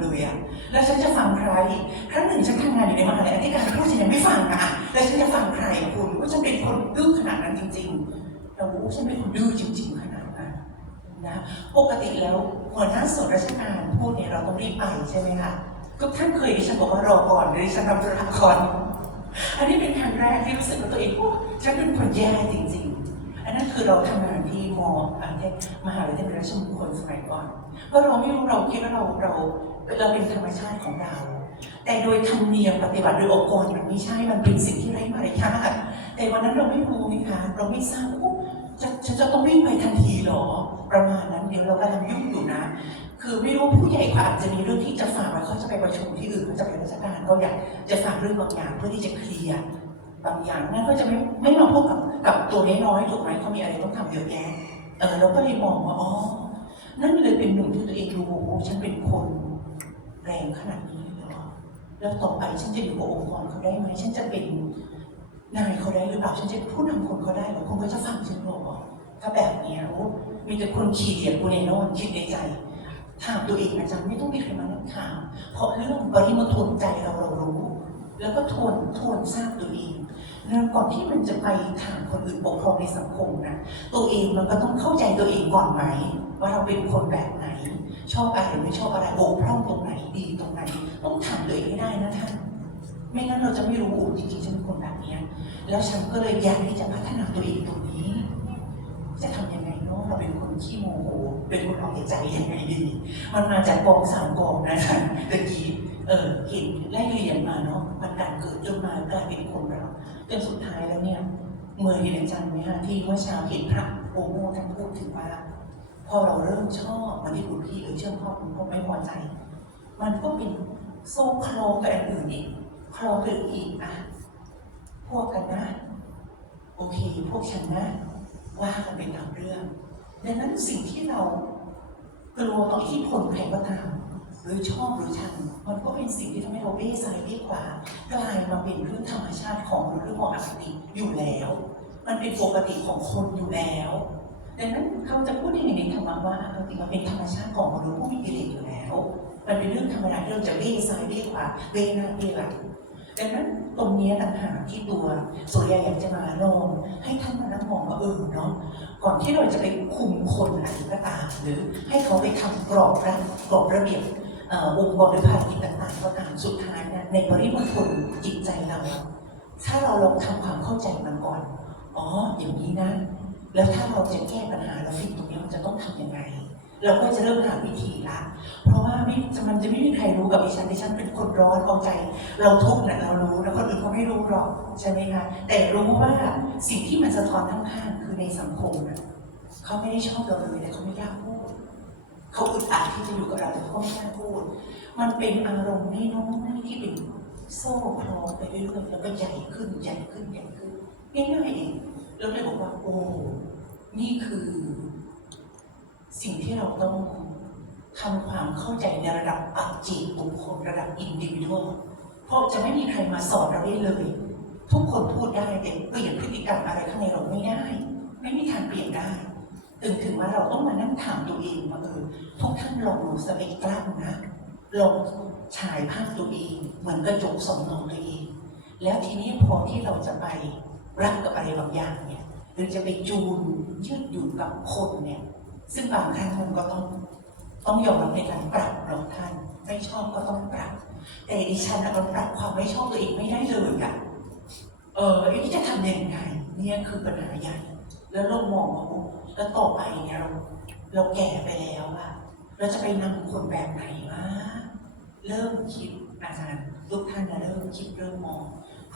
เลยอะแล้วฉันจะฟังใคร ครั้งหนึ่งฉันทำงานอยู่ในมหาลัยที่การพูดฉันยังไม่ฟังอะแล้วฉันจะฟังใครคุณว่าฉันเป็นคนดื้อขนาดนั้นจริงๆเราว่าฉันเป็นคนดื้อจริง ๆ ขนาดนั้นนะปกติแล้วหัวหน้าส่วนราชการพูดเนี่ยเราต้องรีบไปใช่ไหมคะทุกท่านเคยดิฉันบอกว่ารอก่อนหรือดิฉันทำธุระก่อนอันนี้เป็นครั้งแรกที่รู้สึกว่าตัวเองโอ้ฉันเป็นคนแย่จริง ๆ อันนั้นคือเราทำงานที่มอ่าที่มหาวิทยาลัยราชมงคลสมัยก่อนเพราะเราไม่รู้เราคิดว่าเราเรา เราเป็นธรรมชาติของเรา แต่โดยธรรมเนียมปฏิบัติโดยองค์กรมันไม่ใช่มันเป็นสิ่งที่ไร้มารยาทแต่วันนั้นเราไม่รู้นี่คะเราไม่ทราบว่าจะฉันจะต้องวิ่งไปทันทีหรอ ประมาณนั้นเดี๋ยวเรากำลังยุ่งอยู่นะ คือไม่รู้ผู้ใหญ่เขาอาจจะมีเรื่องที่จะฝากไว้เขาจะไปประชุมที่อื่นเขาจะไปราชการเขาอยากจะฝากเรื่องบางอย่างเพื่อที่จะเคลียร์บางอย่างนั่นก็จะไม่ไม่มาพูดกับกับตัวน้อยๆถูกไหมเขามีอะไรต้องทำเยอะแยะเออเราก็เลยมองว่าอ๋อนั่นเลยเป็นหนึ่งที่ตัวเองรู้ฉันเป็นคน แรงขนาดนี้หรอแล้วต่อไปฉันจะอยู่กับองค์กรเขาได้ไหมฉันจะเป็นนายเขาได้หรือเปล่าฉันจะผู้นำคนเขาได้หรือคนก็จะฟังฉันหรอถ้าแบบนี้มีแต่คนขี่เหยียบกูในน่นคิดในใจถามตัวเองอาจารย์ไม่ต้องมีใครมานั่งถามเพราะเรื่องปริมาทวนใจเราเรารู้ แล้วก็ทวนทวนทราบตัวเองเนื่องก่อนที่มันจะไปถามคนอื่นปกครองในสังคมนะตัวเองมันก็ต้องเข้าใจตัวเองก่อนไหม ว่าเราเป็นคนแบบ ชอบอะไรไม่ชอบอะไรบกพร่องตรงไหนดีตรงไหนต้องถามตัวเองให้ได้นะท่าน ไม่งั้นเราจะไม่รู้จริงๆฉันเป็นคนแบบเนี้ยแล้วฉันก็เลยอยากที่จะพัฒนาตัวเองตรงนี้ จะทำยังไงเนาะเราเป็นคนขี้โมโหเป็นคนเอาแต่ใจยังไงดีมันมาจากกองสามกองนะท่านตะกี้เออห็นไล่เรียนมาเนาะมันการเกิดจนมากลายเป็นคนเราจนสุดท้ายแล้วเนี่ยเมื่อเห็นอาจารย์ไหมฮะที่เมื่อเช้าเห็นพระโอโมท่านพูดถึงว่า พอเราเริ่มชอบมันที่คุณพี่เออเชื่อพ่อคุณพ่อไม่พอใจ มันก็เป็นโซ่คล้องกับอันอื่นอีกคล้องกับอีกอะพวกกันนะ โอเค พวกฉันนะ ว่ากันเป็นตามเรื่อง ดังนั้นสิ่งที่เรากลัวต่อทธิพลใครก็ตามหรือชอบหรือชังมันก็เป็นสิ่งที่ทำให้เราเบ้ซ้ายเบ้ขวากลายมาเป็นเรื่องธรรมชาติของเรื่องของอคติอยู่แล้ว มันเป็นปกติของคนอยู่แล้ว ดังนั้นเขาจะพูดยังไงในธรรมะว่าอคติมันเป็นธรรมชาติของมนุษย์ผู้มีกิเลสอยู่แล้ว มันเป็นเรื่องธรรมดาที่เราจะเบ้ซ้ายเบ้ขวาเบ้หน้าเบ้หลังดังนั้นตรงนี้ต่างหากที่ตัวสุริยาอยากจะมาลองให้ท่านมานั่งมองว่าเออเนาะก่อนที่เราจะไปคุมคนอะไรก็ตาม หรือให้เขาไปทำกรอบระกรอบระเบียบองค์กรหรือภารกิจต่างๆก็ตามสุดท้ายนี่ยในบริบทคนจิตใจเรา ถ้าเราลองทำความเข้าใจมันก่อนอ๋ออย่างนี้นะ แล้วถ้าเราจะแก้ปัญหาเราผิดตรงนี้มันจะต้องทำยังไง เราก็จะเริ่มหาวิธีละ เพราะว่าไม่มันจะไม่มีใครรู้กับดิฉันดิฉันเป็นคนร้อนเอาใจ เราทุกข์นี่ยเรารู้ แล้วคนอื่นเขาไม่รู้หรอกใช่ไหมคะ แต่รู้ว่าสิ่งที่มันสะท้อนทั้งข้างคือในสังคมนะเขาไม่ได้ชอบเราเลยแต่เขาไม่กล้าพูดเขาอึดอัดที่จะอยู่กับเราแต่เขาไม่กล้าพูด มันเป็นอารมณ์น้อยที่เป็นโซ่คล้องไปเรื่อยๆแล้วก็ใหญ่ขึ้นใหญ่ขึ้นใหญ่ขึ้นง่ายๆเอง แล้วเลยบอกว่าโอ้นี่คือ สิ่งที่เราต้องทำความเข้าใจในระดับปัจเจกบุคคลระดับอินดิวิ a l เพราะจะไม่มีใครมาสอนเราได้เลย ทุกคนพูดได้แต่เปลี่ยนพฤติกรรมอะไรข้างในเราไม่ได้ ไม่มีทางเปลี่ยนได้ถึงถึงว่าเราต้องมานั่งถามตัวเองว่าเออทุกท่านลองดูสเปกตรัมนะลองฉายภาพตัวเอง เหมือนกระจกสองมองตัวเอง แล้วทีนี้พอที่เราจะไป รักกับอะไรบางอย่างเนี่ยหรือจะไปจูนยืดอยู่กับคนเนี่ย ซึ่งบางครั้งมันก็ต้องต้องยอมรับในการปรับเราท่าน ไม่ชอบก็ต้องปรับ แต่ดิฉันนะมันปรับความไม่ชอบตัวเองไม่ได้เลยอะเออไอ้ที่จะทำยังไงเนี่ยคือปัญหาใหญ่ แล้วเรามองว่าโอ้แล้วต่อไปเนี่ยเราเราแก่ไปแล้วอะเราจะไปนำคนแบบไหนวะเริ่มคิดอาจารย์ทุกท่านนะเริ่มคิดเริ่มมอง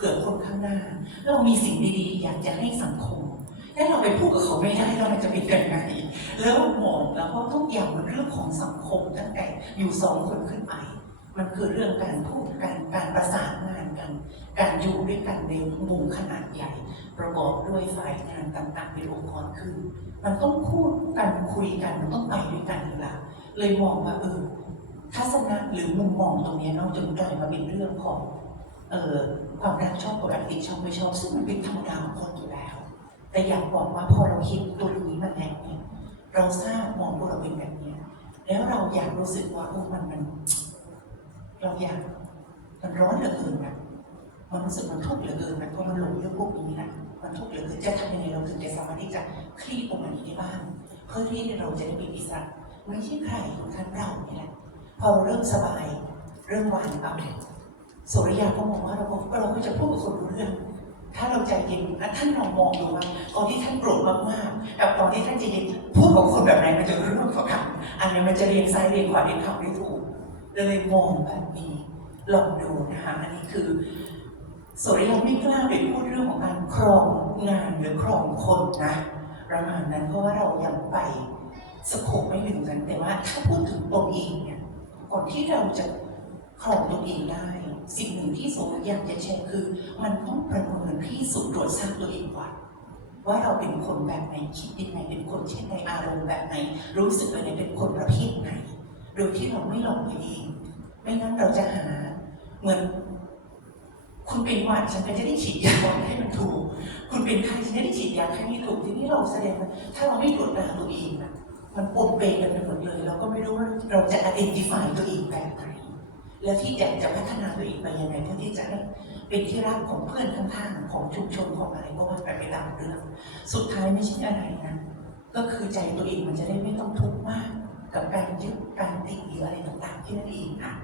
ผื่อคนข้างหน้า เรามีสิ่งดีๆ อยากจะให้สังคมถ้าเราไปพูดกับเขาไม่ได้แล้วมันจะเป็นยังไงแล้วมองแล้วก็ทุกอย่างมันเรื่องของสังคมตั้งแต่อยู่สองคนขึ้นไป มันคือเรื่องการพูดการการประสานงานกัน การอยู่ด้วยกันในวงขนาดใหญ่ ประกอบด้วยฝ่ายงานต่างๆในองค์กรคือมันต้องพูดกันคุยกันมันต้องไปด้วยกันอยู่ละเลยมองว่าเออทัศนะหรือมุมมองตรงนี้นอกจนกลายมาเป็นเรื่องของเออ ความรักชอบกดอัติชอบไม่ชอบ ซึ่งมันเป็นธรรมดาของคนอยู่แล้ว แต่อยากบอกว่าพอเราคิดตัวนี้มาแล้วเนี่ยเราทราบมองพวเราเป็นแบบนี้แล้วเราอยากรู้สึกว่าโอ้มันมัน เราอยากมันร้อนเหลือเกินนะมันรู้สึกมันทุกข์เหลือเกินนะเพราะมันหลงเรื่องพวกนี้นะมันทุกข์เหลือเกินจะทำยังไงเราถึงจะสามารถที่จะคลี่ตรงนี้ได้บ้างเพื่อที่เราจะได้เป็นอิสระไม่ใช่ใครทุกท่านเราเนี่ยแหละพอเราเริ่มสบาย เริ่มวางเอา สุริยาก็มองว่าเราก็เราก็จะพูดกับคนรู้เรื่องถ้าเราใจเย็นนะท่านลองมองดูว่าตอนที่ท่านโกรธมากๆกับตอนที่ท่านใจเย็นพูดกับคนแบบไหนมันจะรู้เรื่องกว่ากันอันนี้มันจะเรียงซ้ายเรียงขวาเรียงขับไม่ถูกเลยมองแบบนี้ลองดูนะคะอันนี้คือโสริยาไม่กล้าไปพูดเรื่องของการครองงานหรือครองคนนะประมาณนั้นเพราะว่าเรายังไปสโคปไม่ถึงกันแต่ว่าถ้าพูดถึงตัวเองเนี่ยก่อนที่เราจะของตัวเองได้ สิ่งหนึ่งที่สมอยากจะแชร์คือ มันต้องประเมินที่สุดตรวจสร้างตัวเองก่อนว่าเราเป็นคนแบบไหนคิดยังไงเป็นคนเช่นในอารมณ์แบบไหน รู้สึกอะไรเป็นคนประเภทไหน โดยที่เราไม่หลงตัวเอง ไม่งั้นเราจะหาเหมือนคุณเป็นหวัดฉันก็จะได้ฉีดยาให้มันถูก คุณเป็นไข้ฉันจะได้ฉีดยาให้ไม่ถูกทีนี้เราแสดงว่าถ้าเราไม่ตรวจตาตัวเองมันปนเปกันไปหมดเลย เราก็ไม่รู้ว่าเราจะ identify ตัวเองแบบไหน แล้วที่อยากจะพัฒนาตัวเองไปยังไงเพื่อที่จะให้เป็นที่รักของเพื่อนข้างๆของชุมชนของอะไรก็ว่าไปไปตามเรื่องสุดท้ายไม่ใช่อะไรนะก็คือใจตัวเองมันจะได้ไม่ต้องทุกข์มาก กับการยึดการติดหรืออะไรต่างๆที่นั่นเองค่ะ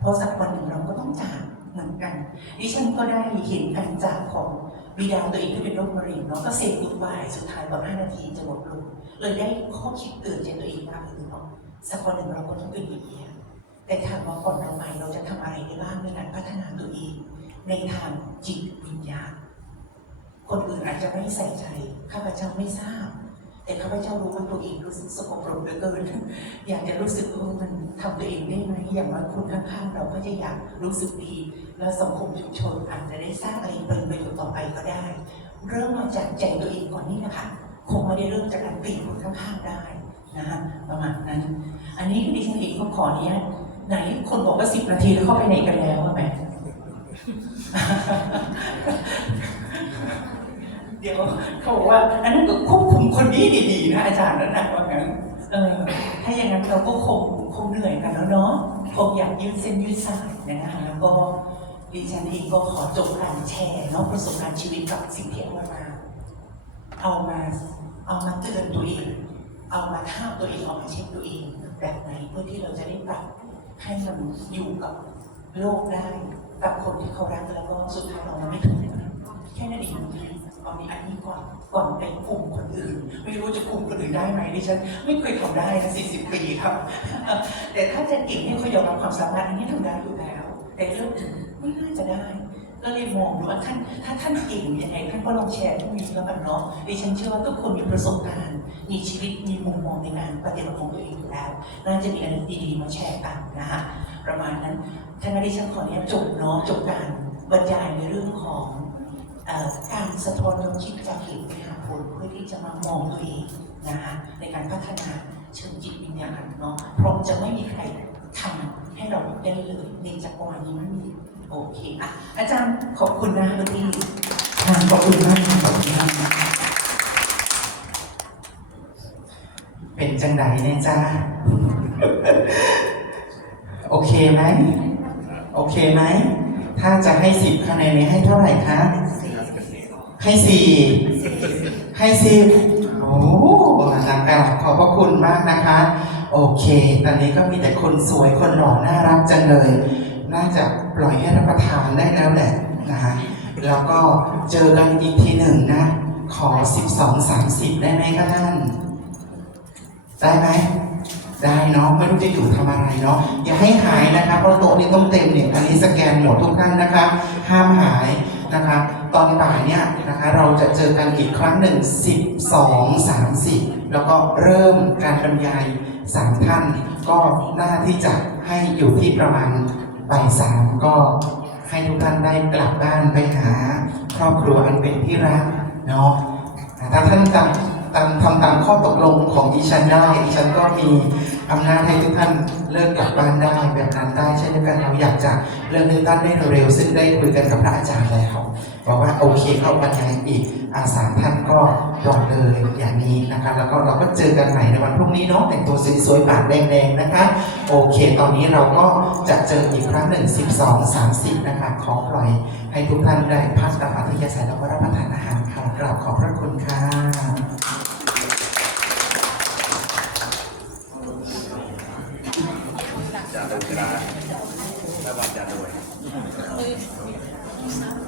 พราะสักวันหนึ่งเราก็ต้องจากเหมือนกัน ดิฉันก็ได้เห็นการจากของบิดาตัวเองที่เป็นโรคมะเร็งเนาะก็เสพกุดวายสุดท้ายประมาณ5นาทีจะหมดลมเลยได้ข้อคิดเตือนใจตัวเองว่าเออเนาะสักวันหนึ่งเราก็ต้องเป็นอย่างนี้ แต่ถามว่าก่อนเราไปเราจะทำอะไรได้บ้างในการพัฒนาตัวเอง ในทางจิตวิญญาณคนอื่นอาจจะไม่ใส่ใจข้าพเจ้าไม่ทราบ แต่ข้าพเจ้ารู้ว่าตัวเองรู้สึกสกปรกเหลือเกิน อยากจะรู้สึกเออมันทำตัวเองได้ไหมอย่างว่าคนข้างๆเราก็จะอยากรู้สึกดี แล้วสังคมชุมชนอาจจะได้สร้างอะไรเป็นประโยชน์ต่อไปก็ได้ เริ่มมาจากใจตัวเองก่อนนี่นะคะคงไม่ได้เริ่มจากการตีคนข้างๆได้นะคะประมาณนั้น อันนี้ดิฉันเองก็ขออนุญาต ไหนคนบอกว่าสิบนาทีแล้วเข้าไปไหนกันแล้วอะแม่เดี๋ยวเขาบอกว่าอันนั้นก็ควบคุมคนนี้ดีๆนะอาจารย์นั่นนะว่างั้นเออถ้าอย่างนั้นเราก็คงคงเหนื่อยกันแล้วเนาะคงอยากยืดเส้นยืดสายนะคะแล้วก็ดิฉันเองก็ขอจบการแชร์เนาะประสบการณ์ชีวิตกับสิ่งที่เอามา เอามาเอามาเตือนตัวเอง เอามาท่ามตัวเองเอามาเช็คตัวเองแบบไหนเพื่อที่เราจะได้ปรับ ให้มันอยู่กับโลกได้ กับคนที่เขารักแล้วก็สุดท้ายเราไม่ถึงแค่นั้นเองเอานี้อันนี้ก่อนก่อนไปกลุ่มคนอื่น ไม่รู้จะกลุ่มคนอื่นได้ไหมดิฉันไม่เคยทำได้นะสี่สิบปีครับ แต่ถ้าจะเก่งเนี่ยเขายอมรับความสามารถอันนี้ทำได้อยู่แล้ว แต่เรื่องอื่นไม่น่าจะได้ ก็เลยมองดูว่าท่านถ้าท่านเก่งยังไงท่านก็ลองแชร์พวกนี้แล้วกันเนาะดิฉันเชื่อว่าทุกคนมีประสบการณ์ มีชีวิตมีมุมมองในการปฏิบัติของตัวเองอยู่แล้ว น่าจะมีอะไรดีๆมาแชร์กันนะคะประมาณนั้นท่านดิฉันขออนุญาตจบเนาะจบการบรรยายในเรื่องของการสะท้อนความคิดจากเหตุไปหาผลเพื่อที่จะมามองตัวเองนะคะในการพัฒนาเชิงจิตวิญญาณเนาะเพราะจะไม่มีใครทำให้เราได้เลยในจักรวาลนี้ไม่มี โอเคอะอาจารย์ขอบคุณนะวันนี้ค่ะขอบคุณมากค่ะขอบคุณมากเป็นจังไดเนี่ยจ้าโอเคไหมโอเคไหม ถ้าจะให้สิบคะแนนนี้ให้เท่าไหร่คะให้สี่ให้สิบโอ้นะคะขอบพระคุณมากนะคะ โอเค ตอนนี้ก็มีแต่คนสวยคนหล่อน่ารักจังเลย น่าจะปล่อยให้รับประทานได้แล้วแหละนะคะแล้วก็เจอกันอีกทีหนึ่งนะ ขอ 12 30 ได้ไหมคะท่าน ได้ไหมได้เนาะไม่รู้จะอยู่ทำอะไรเนาะอย่าให้หายนะคะเพราะโต๊ะนี้ต้องเต็มเนี่ยอันนี้สแกนหมดทุกท่านนะคะ ห้ามหายนะคะ ตอนบ่ายเนี่ยนะคะเราจะเจอกันอีกครั้งหนึ่ง12 30 แล้วก็เริ่มการบรรยายสามท่าน ก็น่าที่จะให้อยู่ที่ประมาณ บ่ายสามก็ให้ทุกท่านได้กลับบ้านไปหาครอบครัวอันเป็นที่รักเนาะถ้าท่านตามตามทำตามข้อตกลงของดิฉันได้ดิฉันก็มีอำนาจให้ทุกท่านเลิกกลับบ้านได้แบบนั้นได้เช่นเดียวกันเราอยากจะเลิกให้ท่านได้เร็วๆซึ่งได้คุยกันกับพระอาจารย์แล้ว บอกว่าโอเคเข้าบรรยายอีกอาสาท่านก็ลองเลยอย่างนี้นะคะแล้วก็เราก็เจอกันใหม่ในวันพรุ่งนี้เนาะแต่งตัวสวยๆปากแดงๆนะคะโอเค ตอนนี้เราก็จะเจออีกครั้งหนึ่ง12 30นะคะขอปล่อยให้ทุกท่านได้พักกับอัธยาศัยแล้วก็รับประทานอาหารค่ะกราบขอบพระคุณค่ะจะโดยนะระบาดจะโดย